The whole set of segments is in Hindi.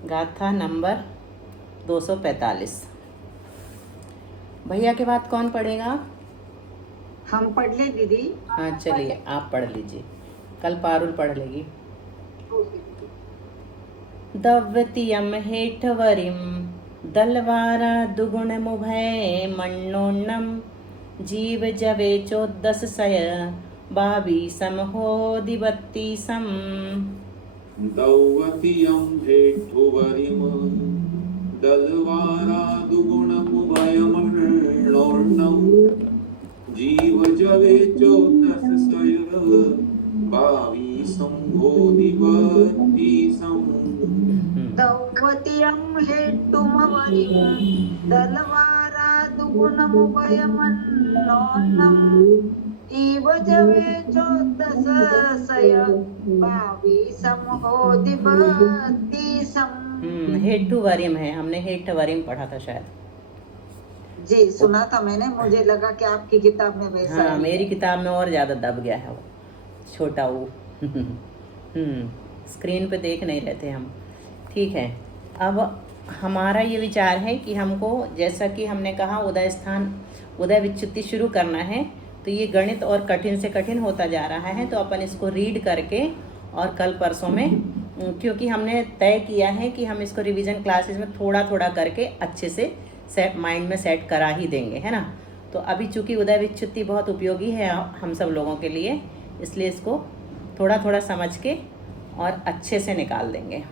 गाथा नंबर 245। भैया के बाद कौन पढ़ेगा? हम पढ़ ले दीदी। हाँ चलिए आप पढ़ लीजिए, कल पारुल पढ़ लेगी। दव्यतियम हेठवरिम दलवारा दुगुण मुभय मण्णोन्नम जीव जवे चोदस सय बावी समहो दिवत्तीसम। दौवतीयं हेठुवरिम दलवारा दुगुणमुभयमर्णोर्णं जीव जवे चोदससय बावीसं बोधिवतीसं। दौवतीयं हेटुमवरिं दलवारा दुगुणमुभयमन्नोन्नम् इव जवे चोदससय बावीसं होदिवतीसं। हेठुवरिम है, हमने हेठवरिम पढ़ा था शायद। जी सुना था मैंने, मुझे लगा कि आपकी किताब में वैसा हाँ है। मेरी किताब में और ज़्यादा दब गया है वो छोटा वो। स्क्रीन पे देख नहीं रहे थे हम। ठीक है, अब हमारा ये विचार है कि हमको, जैसा कि हमने कहा, उदय स्थान उदय विच्युति शुरू करना है। तो ये गणित और कठिन से कठिन होता जा रहा है, तो अपन इसको रीड करके और कल परसों में, क्योंकि हमने तय किया है कि हम इसको रिवीजन क्लासेस में थोड़ा थोड़ा करके अच्छे से सेट माइंड में सेट करा ही देंगे, है ना। तो अभी चूँकि उदय विच्युति बहुत उपयोगी है हम सब लोगों के लिए, इसलिए इसको थोड़ा थोड़ा समझ के और अच्छे से निकाल देंगे।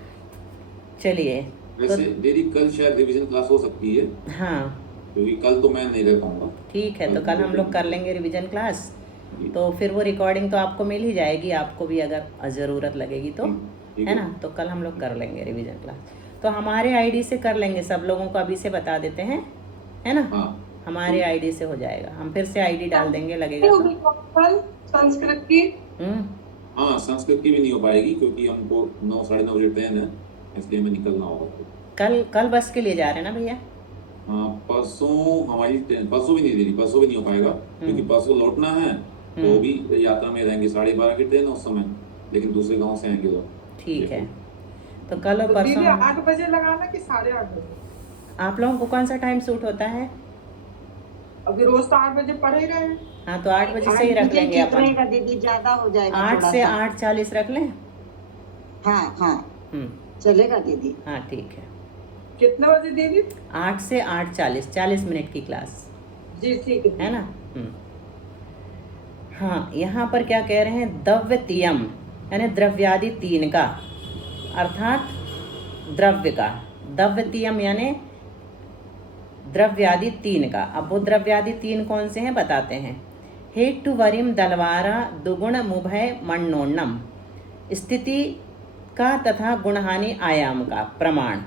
चलिए वैसे दीदी कल शायद रिवीजन क्लास हो सकती है। हाँ क्योंकि कल तो मैं नहीं रह पाऊंगा। ठीक है, तो कल हम लोग कर लेंगे रिवीजन क्लास। तो फिर वो रिकॉर्डिंग तो आपको मिल ही जाएगी, आपको भी अगर ज़रूरत लगेगी तो, है ना। तो कल हम लोग कर लेंगे रिवीजन क्लास। तो हमारे आईडी से कर लेंगे, सब लोगों को अभी से बता देते हैं, है ना। हाँ हमारे आईडी से हो जाएगा, हम फिर से आईडी डाल देंगे, लगेगा तो। संस्कृत की हाँ संस्कृत की भी नहीं हो पाएगी क्योंकि हमको 9 साढ़े 9 बजे ट्रेन है, इसलिए हमें निकलना होगा। कल बस के लिए जा रहे हैं ना भैया? हाँ परसों हमारी ट्रेन, परसों भी नहीं दीदी, परसों भी नहीं हो पाएगा क्योंकि परसों लौटना है। तो भी यात्रा में रहेंगे 12:30 की ट्रेन उस समय, लेकिन दूसरे गांव से आएंगे तो। ठीक है, तो कल और परसों 8 बजे लगाना कि 8:30 बजे? आप लोगों को कौन सा टाइम सूट होता है? अभी रोज तो 8 बजे पढ़ ही रहे हैं। हाँ तो 8 बजे से ही रख लेंगे अपन। रहेगा दीदी, ज्यादा हो जाएगा 8 थोड़ा से सा। 8:40 रख लें। हाँ हाँ चलेगा दीदी। हाँ ठीक है, कितने बजे दीदी? 8 से 8:40, 40 मिनट की क्लास, जी ठीक है ना। हाँ यहाँ पर क्या कह रहे हैं, दव्यतियम यानी द्रव्यादि 3 का, अर्थात द्रव्य का। दव्यतियम यानी द्रव्यादि 3 का। अब वो द्रव्यादि 3 कौन से हैं बताते हैं। हेटुवरिम दलवारा दुगुण मुभय मण्णोन्नम, स्थिति का तथा गुणहानि आयाम का प्रमाण।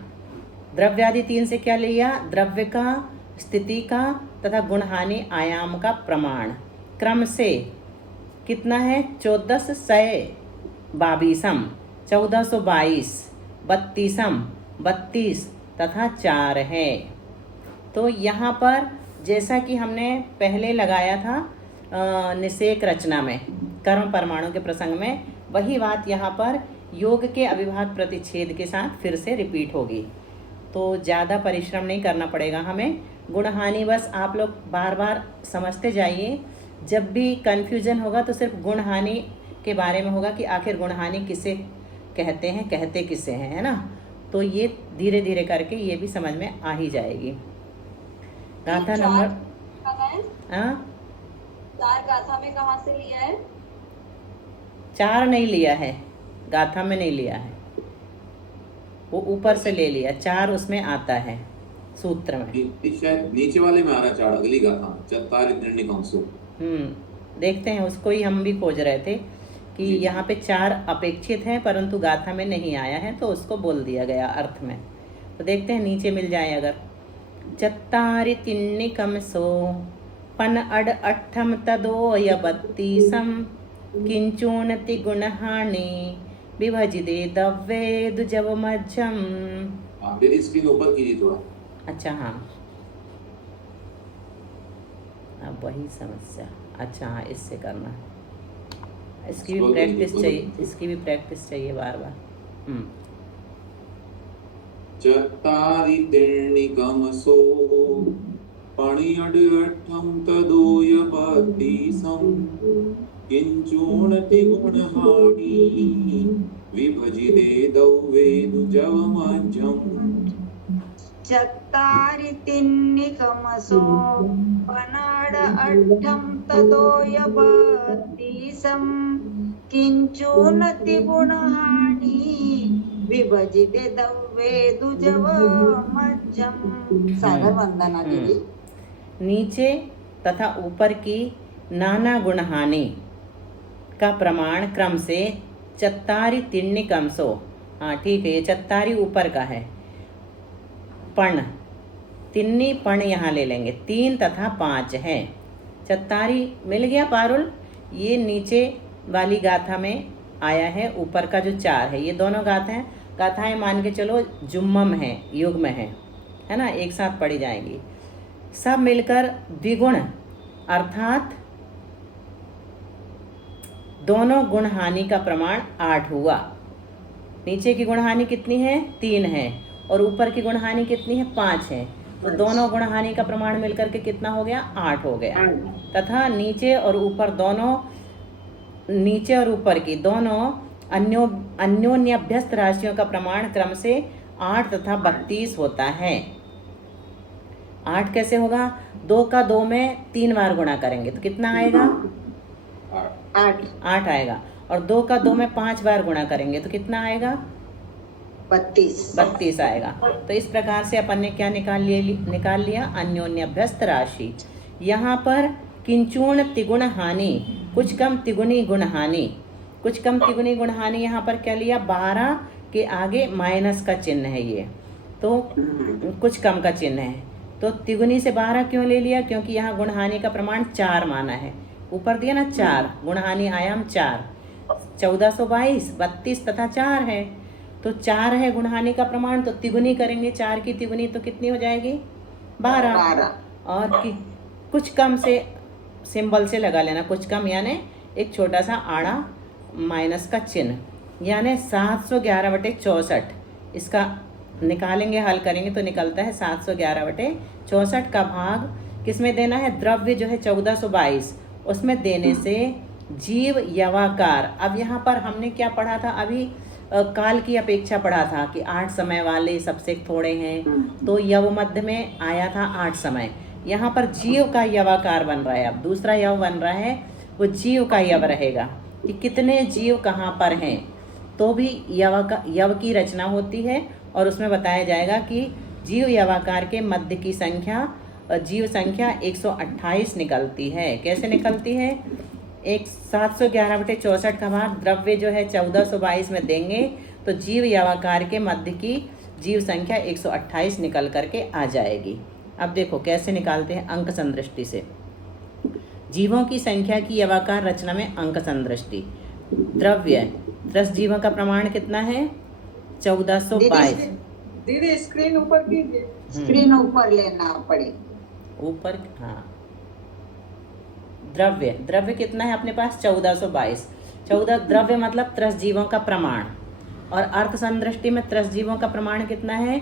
द्रव्यादि 3 से क्या लिया, द्रव्य का, स्थिति का तथा गुणहानि आयाम का प्रमाण। क्रम से कितना है, 1422, 1422, 32, 32 तथा 4 है। तो यहाँ पर जैसा कि हमने पहले लगाया था निषेक रचना में, कर्म परमाणु के प्रसंग में, वही बात यहाँ पर योग के अविभाज्य प्रतिच्छेद के साथ फिर से रिपीट होगी। तो ज़्यादा परिश्रम नहीं करना पड़ेगा हमें। गुणहानि बस आप लोग बार बार समझते जाइए। जब भी कन्फ्यूजन होगा तो सिर्फ गुणहानि के बारे में होगा कि आखिर गुणहानि किसे कहते हैं, कहते किसे हैं, है ना। तो ये धीरे धीरे करके ये भी समझ में आ ही जाएगी। गाथा नंबर 4 गाथा में कहाँ से लिया है? 4 नहीं लिया है, गाथा में नहीं लिया है, वो ऊपर से ले लिया। 4 उसमें आता है सूत्र में, शायद नीचे वाले में आ रहा 4 अगली गाथा चत्तारित्रिणिकांसु। देखते हैं, उसको ही हम भी खोज रहे थे कि यहाँ पे 4 अपेक्षित हैं परंतु गाथा में नहीं आया है, तो उसको बोल दिया गया अर्थ में। तो देखते हैं नीचे मिल जाए अगर। चत्तारित्रिणिकंसो पन अड अट्ठम तदो य 32 किंचूनति गुणहानि विभजिते दव्ये दुजव मध्यम। मेरी स्क्रीन ऊपर कीजिए थोड़ा। अच्छा हाँ, अब वही समस्या। अच्छा हाँ, इससे करना, इसकी भी प्रैक्टिस चाहिए, इसकी भी प्रैक्टिस चाहिए बार बार। चत्तारि त्रीणिकमसो पणियड्यठं तदोय बत्तीसं किंचूणतिगुणहानि विभजिते दौवेदुजवमज्जम् चत्तारि तिन्निकमसो पनाड अट्ठं तदोय बत्तीसं किंचूनति गुणहानि विभजिते दव्वेदुजवमज्जम्। सागर वंदना दीदी। नीचे तथा ऊपर की नाना गुणहानि का प्रमाण क्रम से चत्तारि तिन्निकमसो, हाँ ठीक है, ये चत्तारि ऊपर का है, पण तिन्नी पण यहाँ ले लेंगे, 3 तथा 5 है। चत्तारि मिल गया पारुल, ये नीचे वाली गाथा में आया है, ऊपर का जो 4 है, ये दोनों गाथाएं मान के चलो जुम्मम है, युग्म है ना, एक साथ पढ़ी जाएंगी। सब मिलकर द्विगुण अर्थात दोनों गुण हानि का प्रमाण 8 हुआ। नीचे की गुण हानि कितनी है? 3 है, और ऊपर की गुण हानि कितनी है? 5 है। तो दोनों गुण हानि का प्रमाण मिलकर के कितना हो गया? 8 हो गया। तथा नीचे और ऊपर दोनों, नीचे और ऊपर की दोनों अन्योन्याभ्यस्त राशियों का प्रमाण क्रम से 8 तथा 32 होता है। 8 कैसे होगा? 2 का 2 में 3 बार गुणा करेंगे तो कितना आएगा? 8 आएगा। और 2 का 2 में 5 बार गुणा करेंगे तो कितना आएगा? 32 आएगा। तो इस प्रकार से अपन ने क्या निकाल लिया? अन्योन्याभ्यस्त राशि। यहाँ पर किंचूण तिगुण हानि, कुछ कम तिगुनी गुण हानि, कुछ कम तिगुनी गुण हानि यहाँ पर क्या लिया? 12 के आगे माइनस का चिन्ह है, ये तो कुछ कम का चिन्ह है। तो तिगुनी से 12 क्यों ले लिया? क्योंकि यहाँ गुणहानि का प्रमाण 4 माना है। ऊपर दिया ना 4, गुणहानि आयाम 4, 1422, 32 तथा 4 है, तो 4 है गुणहानि का प्रमाण, तो तिगुनी करेंगे, 4 की तिगुनी तो कितनी हो जाएगी? 12। और कुछ कम से सिंबल से लगा लेना, कुछ कम यानी एक छोटा सा आड़ा माइनस का चिन्ह, यानी 711/64। इसका निकालेंगे, हल करेंगे तो निकलता है 711/64 का भाग किस में देना है? द्रव्य जो है 1422, उसमें देने से जीव यवाकार। अब यहाँ पर हमने क्या पढ़ा था? अभी काल की अपेक्षा पढ़ा था कि 8 समय वाले सबसे थोड़े हैं, तो यव मध्य में आया था 8 समय। यहाँ पर जीव का यवाकार बन रहा है, अब दूसरा यव बन रहा है, वो जीव का यव रहेगा कि कितने जीव कहाँ पर हैं, तो भी यव की रचना होती है और उसमें बताया जाएगा कि जीव यवाकार के मध्य की संख्या, जीव संख्या 128 निकलती है। कैसे निकलती है? 711/64 का भाग द्रव्य जो है 1422 में देंगे तो जीव यवाकार के मध्य की जीव संख्या 128 निकल करके आ जाएगी। अब देखो कैसे निकालते हैं अंक संदृष्टि से। जीवों की संख्या की यवाकार रचना में अंक संदृष्टि। द्रव्य 10 जीवों का प्रमाण कितना है? 1422। दीदी स्क्रीन ऊपर कीजिए। स्क्रीन ऊपर लेना पड़े, ऊपर, हाँ। द्रव्य कितना है अपने पास? 1422। 14 द्रव्य मतलब 30 जीवों का प्रमाण। और अर्थ संदृष्टि में 30 जीवों का प्रमाण कितना है?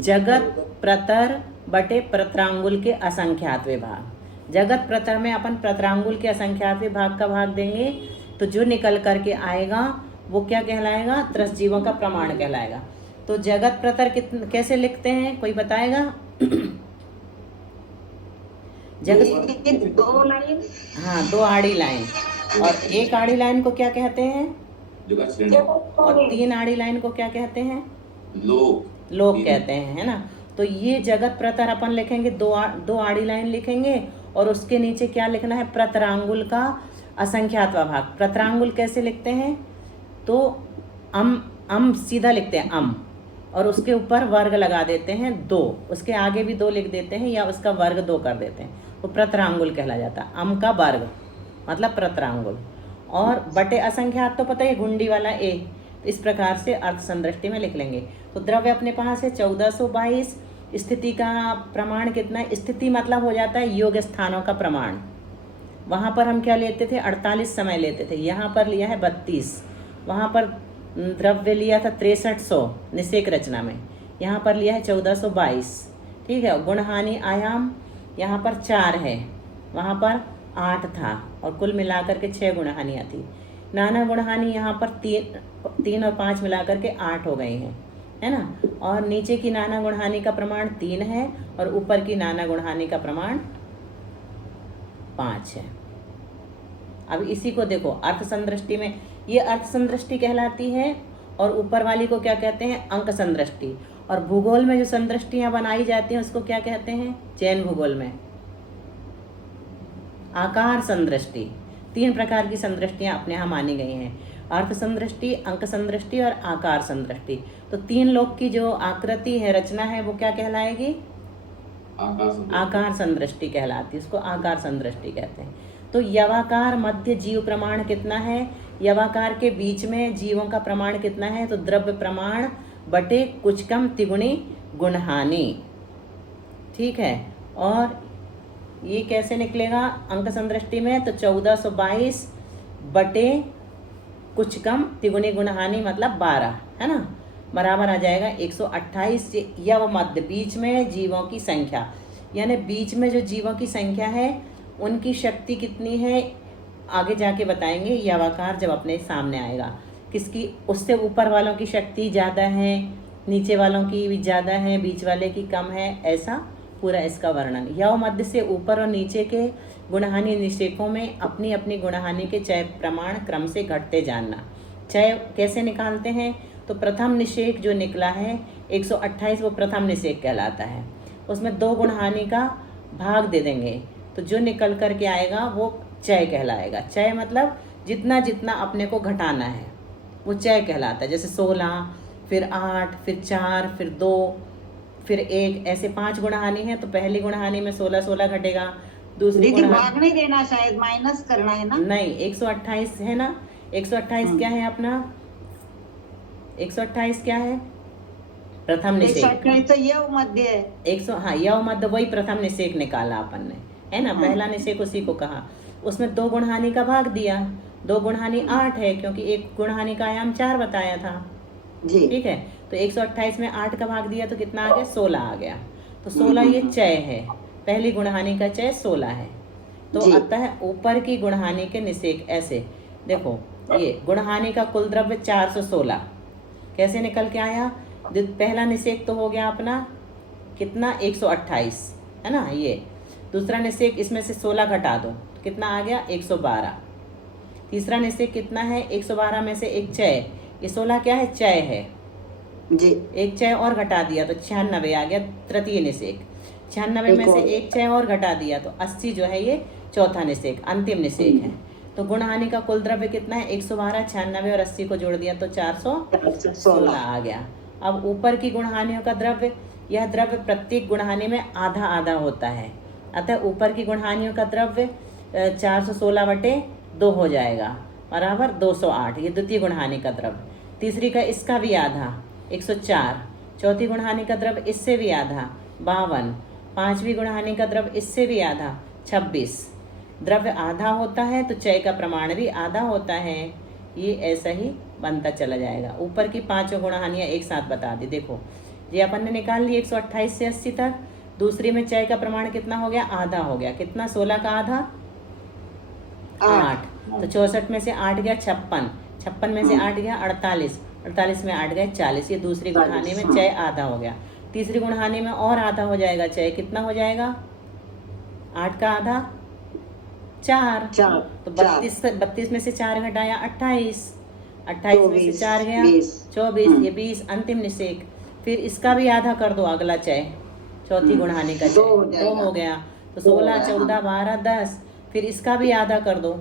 जगत प्रतर बटे प्रतरांगुल के असंख्यात विभाग। जगत प्रतर में अपन प्रतरांगुल के असंख्यात विभाग का भाग देंगे तो जो निकल करके आएगा वो क्या कहलाएगा? 30 जीवों का प्रमाण कहलाएगा। तो जगत प्रतर कैसे लिखते हैं, कोई बताएगा? जगत 2 लाइन, हाँ, 2 आड़ी लाइन, और 1 आड़ी लाइन को क्या कहते हैं? और 3 आड़ी लाइन को क्या कहते हैं? लोक कहते हैं, है ना। तो ये जगत प्रतर अपन लिखेंगे, 2 आड़ी लाइन लिखेंगे और उसके नीचे क्या लिखना है? प्रतरांगुल का असंख्यात विभाग। प्रतरांगुल कैसे लिखते हैं? तो अम सीधा लिखते हैं अम, और उसके ऊपर वर्ग लगा देते हैं 2, उसके आगे भी 2 लिख देते हैं या उसका वर्ग 2 कर देते हैं, तो प्रतरांगुल कहला जाता है। अम का वर्ग मतलब प्रतरांगुल। और बटे असंख्यात तो पता है, गुंडी वाला ए। तो इस प्रकार से अर्थ संदृष्टि में लिख लेंगे। तो द्रव्य अपने पास है 1422। स्थिति का प्रमाण कितना है? स्थिति मतलब हो जाता है योग स्थानों का प्रमाण। वहाँ पर हम क्या लेते थे? 48 समय लेते थे, यहाँ पर लिया है 32। वहाँ पर द्रव्य लिया था 6300 निषेक रचना में, यहाँ पर लिया है 1422, ठीक है। गुणहानि आयाम यहाँ पर 4 है, वहाँ पर 8 था, और कुल मिलाकर के 6 गुणहानियाँ थी। नाना गुणहानि यहाँ पर 3 और 5 मिलाकर के 8 हो गई हैं, है ना। और नीचे की नाना गुणहानि का प्रमाण 3 है, और ऊपर की नाना गुणहानि का प्रमाण 5 है। अब इसी को देखो, अर्थ संदृष्टि में ये अर्थ संदृष्टि कहलाती है, और ऊपर वाली को क्या कहते हैं, अंक संदृष्टि। और भूगोल में जो संदृष्टियां बनाई जाती हैं उसको क्या कहते हैं, जैन भूगोल में आकार संदृष्टि। 3 प्रकार की संदृष्टियां अपने यहाँ मानी गई हैं, अर्थ संदृष्टि, अंक संदृष्टि और आकार संदृष्टि। तो 3 लोक की जो आकृति है, रचना है, वो क्या कहलाएगी, आकार संदृष्टि कहलाती है, उसको आकार संदृष्टि कहते हैं। तो यवाकार मध्य जीव प्रमाण कितना है, यवाकार के बीच में जीवों का प्रमाण कितना है, तो द्रव्य प्रमाण बटे कुछ कम तिगुणी गुणहानि, ठीक है। और ये कैसे निकलेगा अंक संदृष्टि में, तो 1422 बटे कुछ कम तिगुणी गुणहानि मतलब 12, है ना, बराबर आ जाएगा 128। यव मध्य बीच में जीवों की संख्या, यानी बीच में जो जीवों की संख्या है उनकी शक्ति कितनी है आगे जाके बताएंगे, यवाकार जब अपने सामने आएगा। किसकी, उससे ऊपर वालों की शक्ति ज़्यादा है, नीचे वालों की भी ज़्यादा है, बीच वाले की कम है, ऐसा पूरा इसका वर्णन। यव मध्य से ऊपर और नीचे के गुणहानि निषेकों में अपनी अपनी गुणहानि के चय प्रमाण क्रम से घटते जानना। चय कैसे निकालते हैं, तो प्रथम निषेक जो निकला है 128, वो प्रथम निषेक कहलाता है। उसमें 2 गुणहानि का भाग दे देंगे, तो जो निकल कर के आएगा वो चय कहलाएगा। चय मतलब जितना जितना अपने को घटाना है वो चय कहलाता है। जैसे 16, फिर 8, फिर 4, फिर 2, फिर 1, ऐसे 5 गुणहानि है, तो पहली गुणहानि में 16 घटेगा, दूसरी भाग नहीं देना, शायद माइनस करना है ना, नहीं 128 है ना, 128 क्या है अपना, 128 क्या है, प्रथम निषेक। तो यव मध्य है 100, हाँ यव मध्य, वही प्रथम निषेक निकाला अपन ने, है ना। पहला निषेक उसी को कहा, उसमें 2 गुणहानि का भाग दिया, 2 गुणहानि 8 है, क्योंकि 1 गुणहानि का आयाम 4 बताया था जी, ठीक है। तो 128 में 8 का भाग दिया तो कितना आ गया, 16 आ गया। तो 16 ये चय है, पहली गुणहानि का चय 16 है। तो अतः ऊपर की गुणहानि के निषेक ऐसे देखो, ये गुणहानि का कुल द्रव्य 416 कैसे निकल के आया, पहला निषेक तो हो गया अपना कितना 128, है ना। ये दूसरा निषेक, इसमें से 16 घटा दो तो कितना आ गया 112। तीसरा निषेक कितना है, 112 में से एक चय, ये 16 क्या है, चय है जी, एक चय और घटा दिया तो 96 आ गया तृतीय निषेक। 96 में से एक चय और घटा दिया तो 80 जो है ये चौथा निषेक, अंतिम निषेक है। तो गुणहानि का कुल द्रव्य कितना है, 112, 96 और 80 को जोड़ दिया तो 416 आ गया। अब ऊपर की गुणहानियों का द्रव्य, यह द्रव्य प्रत्येक गुणहानि में आधा आधा होता है, अतः ऊपर की गुणहानियों का द्रव्य 416 बटे 2 हो जाएगा, बराबर 208, ये द्वितीय गुणहानि का द्रव्य। तीसरी का इसका भी आधा 104, चौथी गुणहानि का द्रव्य इससे भी आधा 52, पांचवी गुणहानि का द्रव्य इससे भी आधा 26। द्रव्य आधा होता है तो चय का प्रमाण भी आधा होता है, ये ऐसा ही बनता चला जाएगा। ऊपर की 5 गुणहानियाँ एक साथ बता दी, देखो ये अपन ने निकाल ली 128 से 80 तक। दूसरी में चय का प्रमाण कितना हो गया, आधा हो गया, कितना 16 का आधा 8, तो 64 में से 8 गया 56, 56 में से 8 गया 48, 48 में 8 गए 40, ये दूसरी गुणहानि में चय आधा हो गया। तीसरी गुणहानि में और आधा हो जाएगा चय, कितना हो जाएगा 8 का आधा 4, तो 32 में से 4 घटाया 28, 28 में से 4 गया 24, ये 20 अंतिम निषेक। फिर इसका भी आधा कर दो, अगला चय चौथी गुणहानि का चय 2 हो गया, तो 16, 14, 12, 10, फिर इसका भी आधा कर दो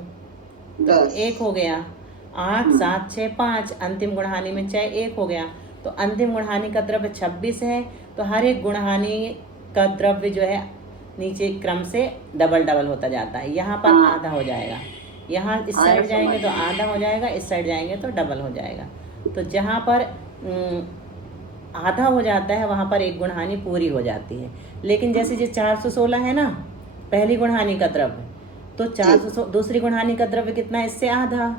1 हो गया, 8, 7, 6, 5, अंतिम गुणहानि में चय 1 हो गया। तो अंतिम गुणहानि का द्रव्य 26 है, तो हर एक गुणहानि का द्रव्य जो है नीचे क्रम से डबल डबल होता जाता है। यहाँ पर आधा हो जाएगा, यहाँ इस साइड जाएंगे तो आधा हो जाएगा, इस साइड जाएंगे तो डबल हो जाएगा। तो जहाँ पर आधा हो जाता है वहाँ पर एक गुणहानि पूरी हो जाती है। लेकिन जैसे जो 416 है ना पहली गुणहानि का द्रव्य, तो 400 दूसरी गुणहानि का द्रव्य कितना है, इससे आधा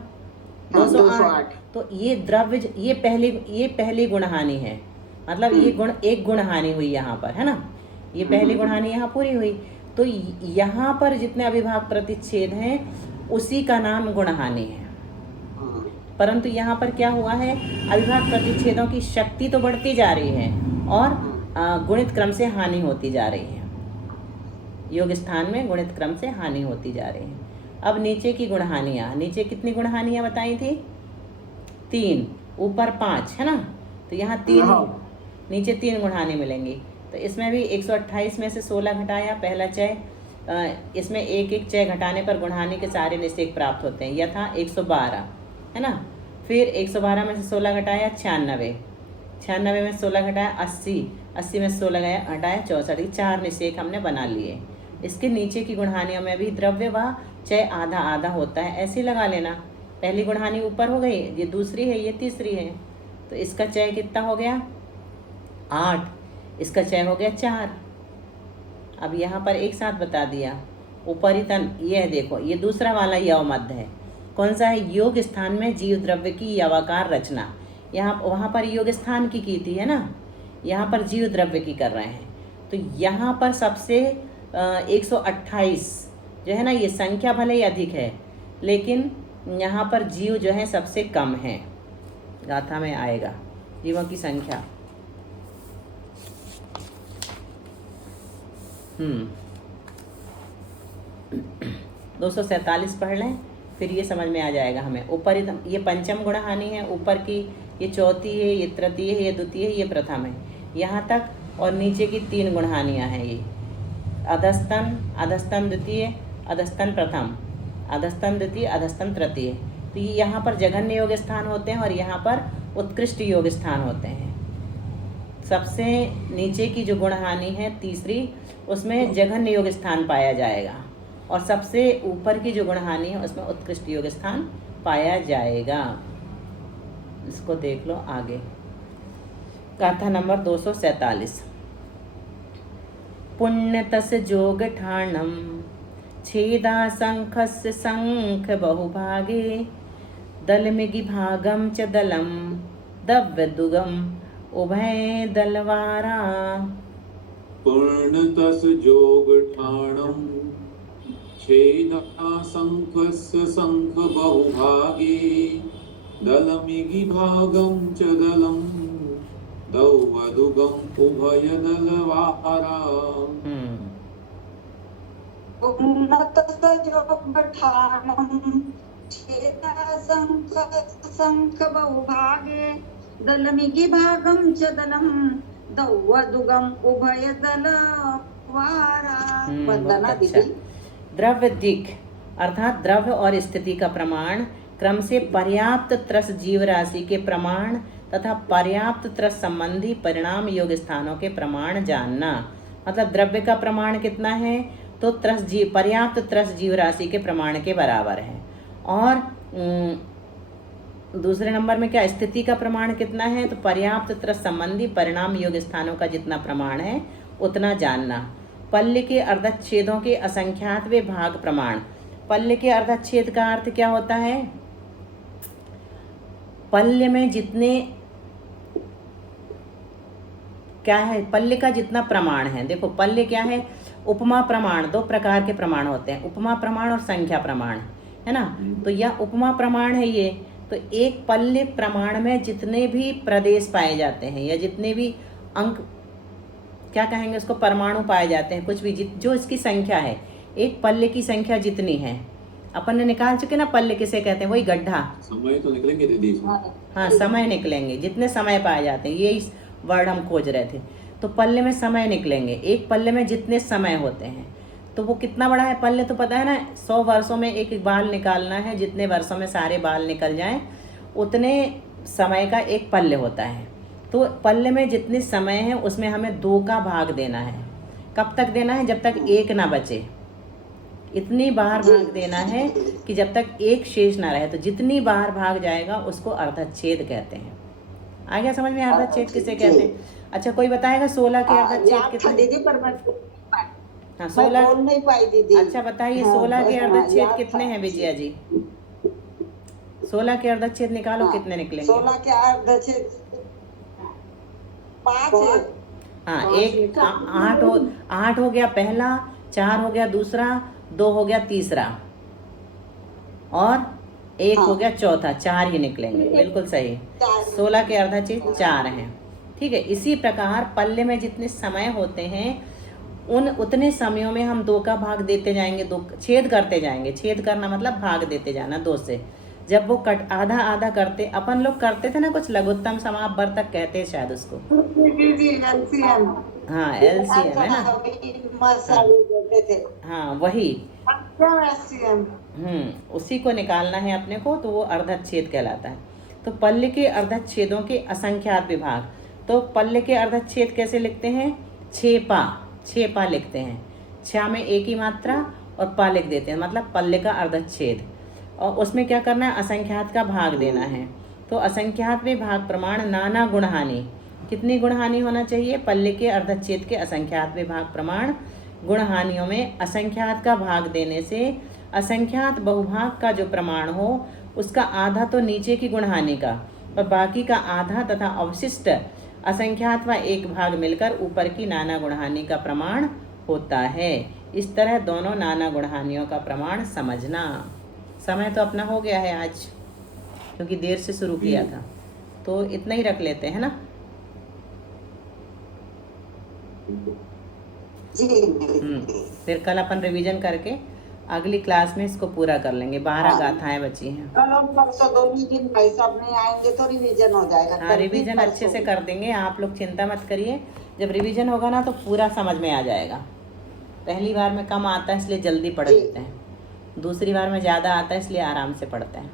208। तो ये द्रव्य ये पहली गुणहानि है, मतलब ये गुण एक गुण हानि हुई यहाँ पर, है ना। ये पहली गुण हानि यहाँ पूरी हुई। तो यहाँ पर जितने अविभाग प्रतिच्छेद हैं उसी का नाम गुण हानि है। परंतु यहाँ पर क्या हुआ है, अविभाग प्रतिच्छेदों की शक्ति तो बढ़ती जा रही है और गुणित क्रम से हानि होती जा रही है। योग स्थान में गुणित क्रम से हानि होती जा रही है। अब नीचे की गुणहानियाँ, नीचे कितनी गुणहानियाँ बताई थी? 3, ऊपर 5, है ना। तो यहाँ 3, नीचे 3 गुणहानि मिलेंगी। तो इसमें भी 128 में से 16 घटाया, पहला चय। इसमें एक एक चय घटाने पर गुणहानि के सारे निषेक प्राप्त होते हैं। यह था 112, है ना। फिर 112 में से 16 घटाया 96, 96 में 16 घटाया 80, 80 में 16 घटाया 64। 4 निषेक हमने बना लिए। इसके नीचे की गुणहानियों में भी द्रव्य व चय आधा आधा होता है, ऐसे लगा लेना। पहली गुणहानि ऊपर हो गई, ये दूसरी है, ये तीसरी है। तो इसका चय कितना हो गया? 8, इसका चय हो गया 4। अब यहाँ पर एक साथ बता दिया। उपरितन, यह देखो, ये दूसरा वाला यव मध्य है। कौन सा है? योग स्थान में जीव द्रव्य की यवाकार रचना। यहाँ वहाँ पर योग स्थान की थी, है ना। यहाँ पर जीव द्रव्य की कर रहे हैं। तो यहाँ पर सबसे 128 जो है ना, ये संख्या भले ही अधिक है लेकिन यहाँ पर जीव जो है सबसे कम है। गाथा में आएगा जीवों की संख्या। 247 पढ़ लें, फिर ये समझ में आ जाएगा हमें। ऊपर ये पंचम गुणहानि है, ऊपर की ये चौथी है, ये तृतीय है, ये द्वितीय है, ये प्रथम है, यहाँ तक। और नीचे की 3 गुणहानियाँ हैं। ये अधस्तन, अधस्तन द्वितीय, अधस्तन प्रथम, अधस्तन द्वितीय, अधस्तन तृतीय। तो ये यहाँ पर जघन्य योग स्थान होते हैं और यहाँ पर उत्कृष्ट योग स्थान होते हैं। सबसे नीचे की जो गुणहानि है तीसरी, उसमें जघन्य योग स्थान पाया जाएगा और सबसे ऊपर की जो गुणहानि है उसमें उत्कृष्ट योग स्थान पाया जाएगा। इसको देख लो आगे। गाथा नंबर 247। पुण्यतस जोग ठाणम छेदा शंखस्य शंख बहुभागे दलमिगि भागम च दलम दव्य दुगम उभय दलवारा। पूर्णतस जोग ठाणम छेदा शंखस्य शंख बहुभागे दलमिगि भागम च दलम दौवदुगम उभय दलवारा। शंख बहुभागे दलमिगि भागम च दलम दौवदुगम उभय दलवारा। वंदना दीदी। द्रव्य दिक् अर्थात द्रव्य और स्थिति का प्रमाण क्रम से पर्याप्त त्रस जीव राशि के प्रमाण तथा पर्याप्त त्रस संबंधी परिणाम योग स्थानों के प्रमाण जानना। मतलब द्रव्य का प्रमाण कितना है? तो पर्याप्त त्रस जीव राशि के प्रमाण के बराबर है। और दूसरे नंबर में क्या, स्थिति का प्रमाण कितना है? तो पर्याप्त त्रस संबंधी परिणाम योग स्थानों का जितना प्रमाण है उतना जानना। पल्य के अर्धच्छेदों के असंख्यातवे भाग प्रमाण। पल्य के अर्धच्छेद का अर्थ क्या होता है? पल्य में जितने क्या है, पल्य का जितना प्रमाण है। देखो पल्य क्या है? उपमा प्रमाण। 2 प्रकार के प्रमाण होते हैं, उपमा प्रमाण और संख्या प्रमाण, है ना। तो यह उपमा प्रमाण है ये। तो एक पल्य प्रमाण में जितने भी प्रदेश पाए जाते हैं या जितने भी अंक, क्या कहेंगे उसको, परमाणु पाए जाते हैं, कुछ भी जो इसकी संख्या है, एक पल्य की संख्या जितनी है, अपन ने निकाल चुके ना पल्य किसे कहते हैं, वही गड्ढा। समय तो निकलेंगे दीदी। हाँ समय निकलेंगे, जितने समय पाए जाते हैं, ये वर्ड हम खोज रहे थे। तो पल्ले में समय निकलेंगे, एक पल्ले में जितने समय होते हैं। तो वो कितना बड़ा है पल्ले? तो पता है ना, 100 वर्षों में एक बाल निकालना है, जितने वर्षों में सारे बाल निकल जाएं उतने समय का एक पल्ले होता है। तो पल्ले में जितने समय है उसमें हमें 2 का भाग देना है। कब तक देना है? जब तक एक ना बचे। इतनी बार भाग देना है कि जब तक एक शेष ना रहे। तो जितनी बार भाग जाएगा उसको अर्धच्छेद कहते हैं। आ गया समझ में अर्धच्छेद किसे कहते हैं? अच्छा कोई बताएगा 16 के अर्धच्छेद कितने? दीदी पर मैं हाँ 16 बोल नहीं पाई दीदी। अच्छा बताइए 16 के अर्धच्छेद कितने हैं विजया जी? 16 के अर्धच्छेद निकालो, कितने निकलेंगे? 16 के अर्धच्छेद 5 है। हाँ, पाँच एक लिखा। 8 हो गया पहला, 4 हो गया दूसरा, 2 हो गया तीसरा, और 1 हो हाँ। गया चौथा। 4 ही निकलेंगे, बिल्कुल सही। 16 के अर्धच्छेद 4 हैं। ठीक है, इसी प्रकार पल्ले में जितने समय होते हैं उन उतने समयों में हम 2 का भाग देते जाएंगे, 2 छेद करते जाएंगे। छेद करना मतलब भाग देते जाना 2 से। जब वो कट आधा आधा करते, अपन लोग करते थे ना कुछ लघुत्तम समापवर्तक कहते हैं शायद उसको। जी एलसीएम। हाँ, LCM है ना। मसाले बोलते थे। हाँ, वही। एलसीएम। उसी को निकालना है अपने को, तो वो अर्धच्छेद कहलाता है। तो पल्ले के अर्धच्छेदों के असंख्यात विभाग। तो पल्ले के अर्धच्छेद कैसे लिखते हैं? 6 पा लिखते हैं। 6 में एक ही मात्रा और पा लिख देते हैं, मतलब पल्ले का अर्धच्छेद। और उसमें क्या करना है? असंख्यात का भाग देना है। तो असंख्यात विभाग प्रमाण नाना गुणहानि। कितनी गुणहानि होना चाहिए? पल्ले के अर्धच्छेद के असंख्यात विभाग प्रमाण गुणहानियों में असंख्यात का भाग देने से असंख्यात बहुभाग का जो प्रमाण हो उसका आधा तो नीचे की गुणहानि का और बाकी का आधा तथा अवशिष्ट असंख्यात व एक भाग मिलकर ऊपर की नाना गुणहानि का प्रमाण होता है। इस तरह दोनों नाना गुणहानियों का प्रमाण समझना। समय तो अपना हो गया है आज, क्योंकि देर से शुरू किया था, तो इतना ही रख लेते हैं ना। जी। फिर कल अपन रिवीजन करके अगली क्लास में इसको पूरा कर लेंगे। 12 गाथाएं बची हैं। कल हम परसों 2 दिन भाई साहब नहीं आएंगे तो रिवीजन हो जाएगा। हाँ, रिवीजन अच्छे से कर देंगे, आप लोग चिंता मत करिए। जब रिवीजन होगा ना तो पूरा समझ में आ जाएगा। पहली बार में कम आता है इसलिए जल्दी पढ़ लेते हैं, दूसरी बार में ज़्यादा आता है इसलिए आराम से पढ़ते हैं।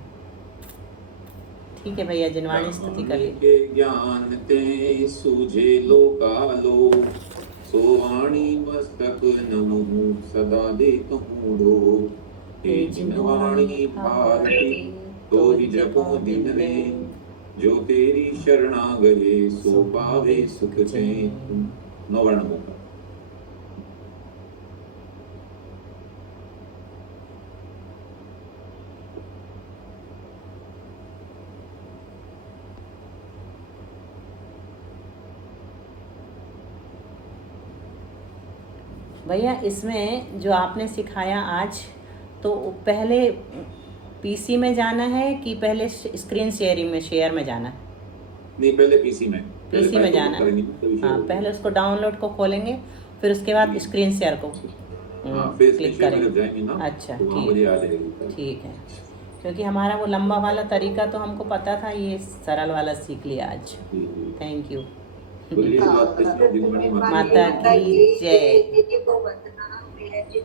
ठीक है भैया, जिनवाणी स्तुति कर लीजिए। के ज्ञान ते सूझे लोकालो, सोवाणी मस्तक नमु सदा देत हूँ। हे जिनवाणी भारती तो ही जपो दिन रे, जो तेरी शरणा गए सो पावे सुख चैन। 9 वर्ण होगा। भैया इसमें जो आपने सिखाया आज, तो पहले पीसी में जाना है कि पहले स्क्रीन शेयरिंग में शेयर में जाना है? नहीं, पहले पीसी में जाना है। हाँ, पहले उसको डाउनलोड को खोलेंगे, फिर उसके बाद स्क्रीन शेयर को क्लिक करेंगे। अच्छा, ठीक है। क्योंकि हमारा वो लंबा वाला तरीका तो हमको पता था, ये सरल वाला सीख लिया आज। Thank you. माता की जय।